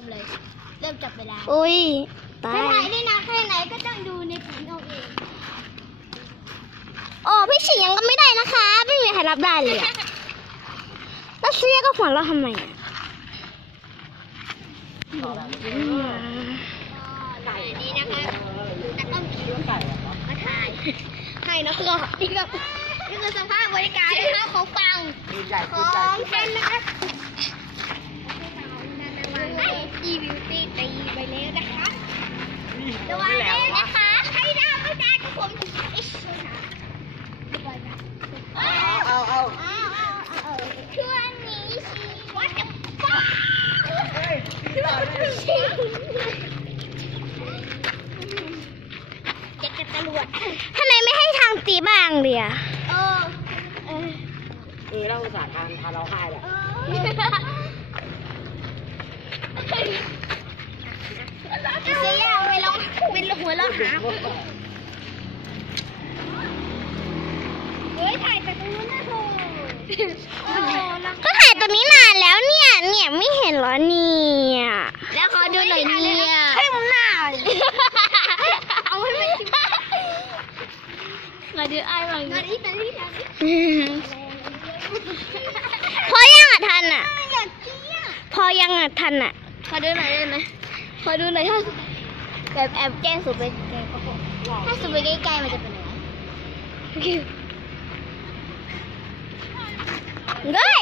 มเลย เริ่มจับเวลาอุ้ยตาจะถ่ายยได้นานแค่ไหนก็ต้องดูในผลเอาเองอ๋อพี่ฉิงยังก็ไม่ได้นะคะ ไม่มีใครรับได้เลยอะแล้วเสียก็หัวเราะทำไมอะไก่นี้นะคะแต่ต้องคิดมาถ่ายถ่ายนะก็นี่ก็นี่คือสภาพบริการนะคะของปังของเส้นนะคะจีบิวตี้ตีไปแล้วนะคะระวังเลยนะคะใครได้ไม่ได้ก็ผมอิชนะเอาเอาเอาเอาช่วงนี้ชีวัดจะป้า เจ็ดกับตำรวจทำไมไม่ให้ทางตีบ้างเลยอะเออเออเออเราอุตส่าห์ทานทานเราให้แหละเออเสียยาไปลองเป็นหัวเราะหาเฮ้ยถ่ายจากตรงนู้นนะโถโอ้แล้วก็ถ่ายตัวนี้นานแล้วเนี่ย เนี่ยไม่เห็นเหรอเนี่ยแล้วขอ ดูหน่อยเนี่ยให้มันหน้าเอาให้เป็นคลิปมาดูไอ้บ้างมาดิมาดิมาดิพอยังอะทันอะอยากเที่ยวพอยังอะทันอะขอดูหน่อยได้ไหมขอดูหน่อยถ้าแบบแอบแกล้งสุดไปไกลก็พอถ้าสุดไปใกล้ๆมันจะเป็นยังไงได้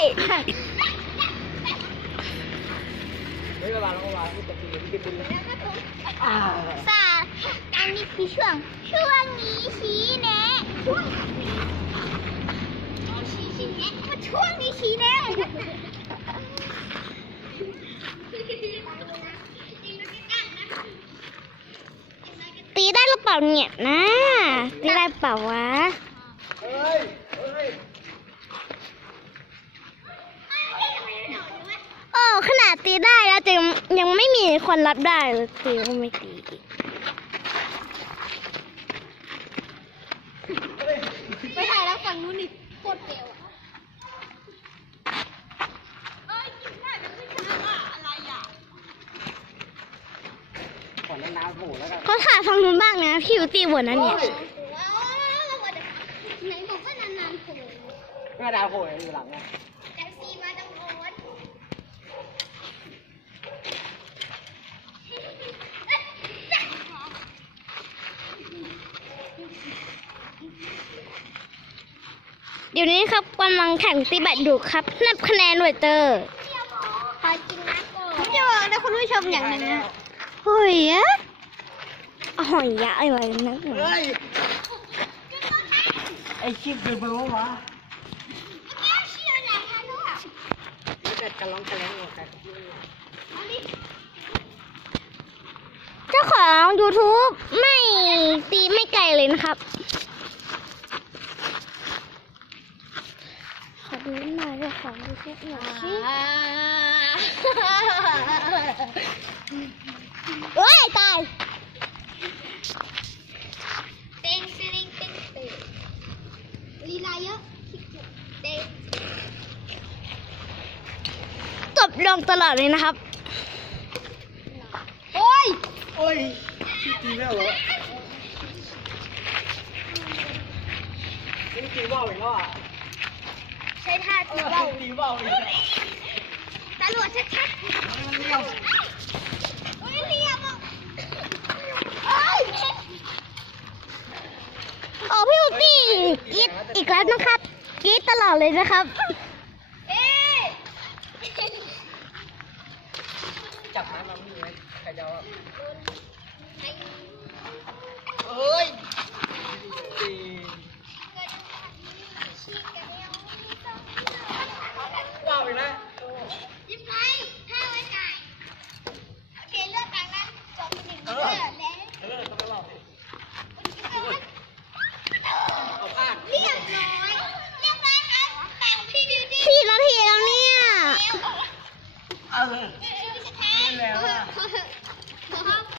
เฮ้ยเวลาเราก็วางที่ตะกี้ที่เป็นอ่าสาอันนี้คือช่วง ช่วงนี้ชี้แนะช่วงนี้ชี้ชี้แนะมาช่วงนี้ชี้แนะตีได้หรือเปล่าเนี่ยนะตีได้เปล่าวะ เฮ้ยเฮ้ย โอ้ ขนาดตีได้แล้วจะยังไม่มีคนรับได้เลยตีก็ไม่ตีอีกไปถ่ายแล้วฝั่งนู้นนี่โคตรเปรี้ยวอะขอเล่นน้ำหมูแล้วกันเขาถ่ายฟังนู้นบ้างนะพี่อยู่ตีบนนั้นเนี่ยไหนบอกว่านานๆโผล่แม่ดาวโผล่อยู่หลังไงแต่ซีมาต้องโอน เดี๋ยวนี้ครับกำลังแข่งตีแบดอยู่ครับ นับคะแนนหน่วยเตอร์คอยกินน้ำก่อนผมจะบอกนะคุณผู้ชมอย่างหนึ่งนะเฮ้ยอะหอยยะอะไรนะเฮ้ย ไอชิปเป็นเบอร์วะนี่แต่กระล้องกระแล้งหมดกันเจ้าของ YouTube ไม่ตีไม่ไกลเลยนะครับ ขอดู หน่อยเจ้าของ YouTube หน่อยสิโอ้ยตายเต็งซิลิงเต็งเต็งลีลาเยอะขี้เกียจเต็งจบลงตลอดเลยนะครับ โอ้ย โอ้ยชิปตีแล้วเหรอนี่ตีว่าวอีกแล้วอะใช้ท่าเอ ตำรวจชัดโอ้พี่อุตี้กีดอีกแล้วนะครับกีดตลอดเลยนะครับจับมานมาได้ใครจะ